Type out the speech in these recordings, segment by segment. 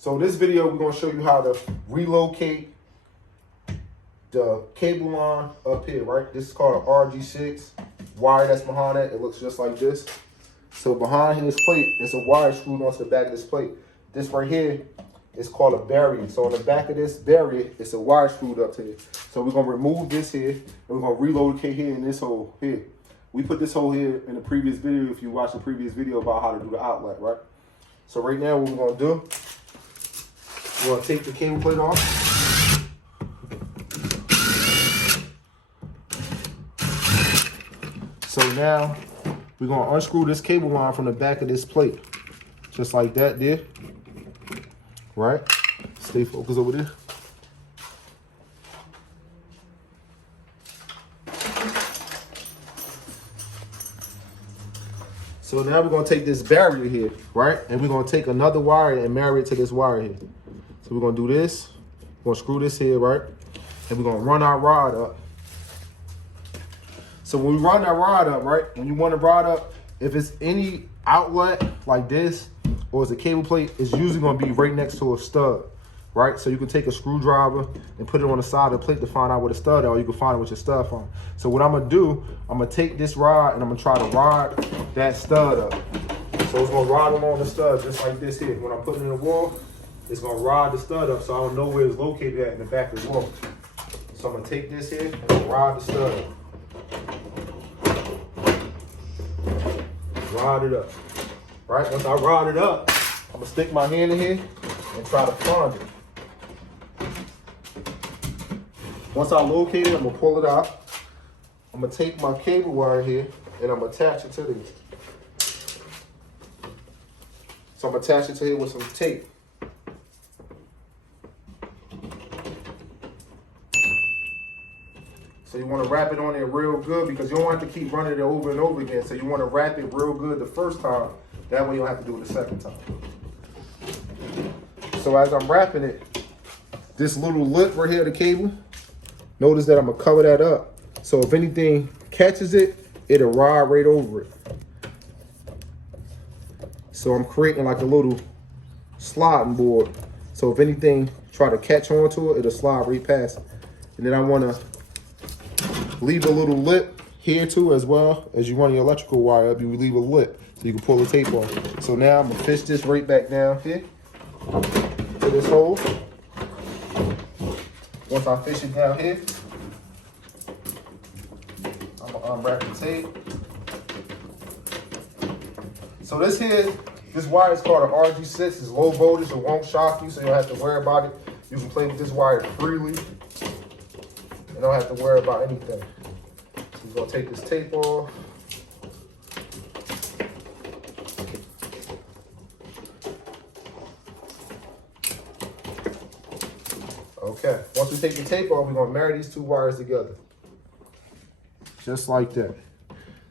So in this video, we're gonna show you how to relocate the cable line up here, right? This is called an RG6 wire that's behind it. It looks just like this. So behind this plate, there's a wire screwed onto the back of this plate. This right here is called a barrier. So on the back of this barrier, it's a wire screwed up to it. So we're gonna remove this here, and we're gonna relocate here in this hole here. We put this hole here in the previous video, if you watched the previous video about how to do the outlet, right? So right now what we're gonna do, we're gonna take the cable plate off. So now we're gonna unscrew this cable line from the back of this plate. Just like that there. Right? Stay focused over there. So now we're gonna take this barrier here, right? And we're gonna take another wire and marry it to this wire here. So we're gonna do this. We're gonna screw this here, right? And we're gonna run our rod up. So when we run that rod up, right? When you want to rod up, if it's any outlet like this, or it's a cable plate, it's usually gonna be right next to a stud, right? So you can take a screwdriver and put it on the side of the plate to find out where the stud is, or you can find it with your stud phone. So what I'm gonna do, I'm gonna take this rod and I'm gonna try to rod that stud up. So it's gonna rod along the stud just like this here. When I'm putting it in the wall, it's gonna rod the stud up so I don't know where it's located at in the back of the wall. So I'm gonna take this here and I'm gonna rod the stud up. Rod it up. Right, once I rod it up, I'm gonna stick my hand in here and try to find it. Once I locate it, I'm gonna pull it out. I'm gonna take my cable wire here and I'm gonna attach it to this. So I'm gonna attach it to here with some tape. So you wanna wrap it on there real good because you don't have to keep running it over and over again. So you wanna wrap it real good the first time. That way you don't have to do it the second time. So as I'm wrapping it, this little lip right here, the cable, notice that I'm gonna cover that up. So if anything catches it, it'll ride right over it. So I'm creating like a little sliding board. So if anything try to catch onto it, it'll slide right past it. And then I wanna leave a little lip here too, as well as you run your electrical wire up, you leave a lip so you can pull the tape off. So now I'm gonna fish this right back down here to this hole. Once I fish it down here, I'm gonna unwrap the tape. So this wire is called an RG6. It's low voltage, it won't shock you, so you don't have to worry about it. You can play with this wire freely. You don't have to worry about anything. So we're gonna take this tape off. Okay, once we take the tape off, we're gonna marry these two wires together. Just like that.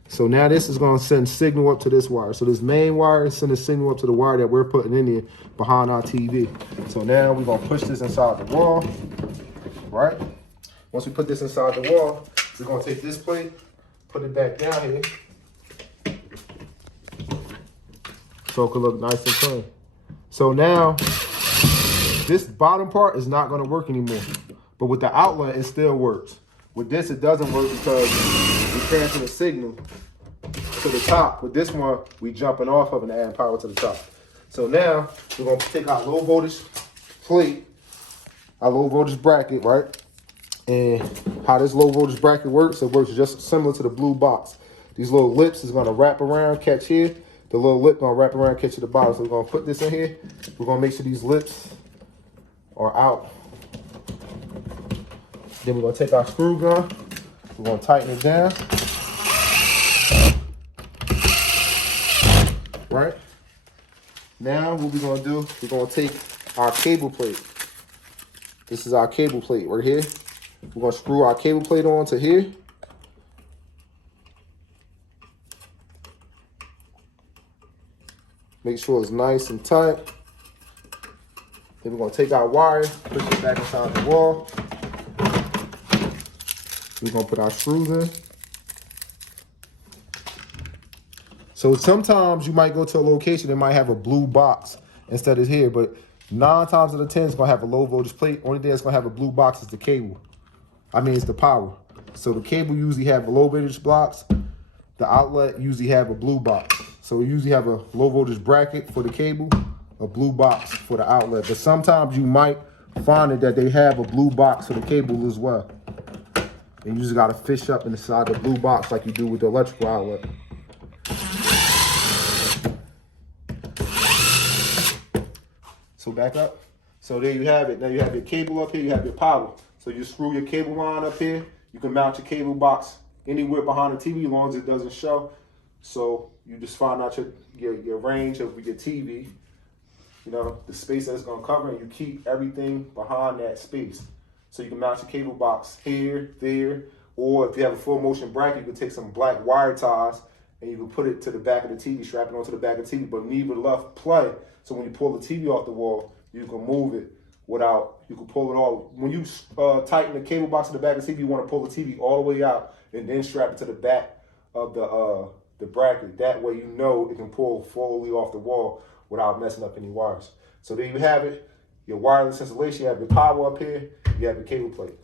So now this is gonna send signal up to this wire. So this main wire is sending signal up to the wire that we're putting in here behind our TV. So now we're gonna push this inside the wall, right? Once we put this inside the wall, we're gonna take this plate, put it back down here, so it can look nice and clean. So now, this bottom part is not gonna work anymore, but with the outlet, it still works. With this, it doesn't work because we transfer the signal to the top. With this one, we jumping off of it and adding power to the top. So now, we're gonna take our low voltage plate, our low voltage bracket, right? And how this low voltage bracket works, it works just similar to the blue box. These little lips is gonna wrap around, catch here. The little lip gonna wrap around, catch at the bottom. So we're gonna put this in here. We're gonna make sure these lips are out. Then we're gonna take our screw gun. We're gonna tighten it down. Right? Now what we're gonna do, we're gonna take our cable plate. This is our cable plate right here. We're gonna screw our cable plate on to here. Make sure it's nice and tight. Then we're gonna take our wire, push it back inside the wall. We're gonna put our screws in. So sometimes you might go to a location that might have a blue box instead of here, but 9 times out of 10 it's gonna have a low voltage plate. Only thing that's gonna have a blue box is the cable. I mean, it's the power. So the cable usually have low voltage blocks. The outlet usually have a blue box. So we usually have a low voltage bracket for the cable, a blue box for the outlet. But sometimes you might find it that they have a blue box for the cable as well. And you just gotta fish up inside the blue box like you do with the electrical outlet. So back up. So there you have it. Now you have your cable up here, you have your power. So you screw your cable line up here. You can mount your cable box anywhere behind the TV as long as it doesn't show. So you just find out your range of your TV, you know, the space that it's gonna cover, and you keep everything behind that space. So you can mount your cable box here, there, or if you have a full motion bracket, you can take some black wire ties and you can put it to the back of the TV, strap it onto the back of the TV, but leave it left play. So when you pull the TV off the wall, you can move it without, you can pull it all. When you tighten the cable box to the back of the TV, you want to pull the TV all the way out and then strap it to the back of the bracket. That way you know it can pull fully off the wall without messing up any wires. So there you have it, your wireless installation. You have your power up here, you have your cable plate.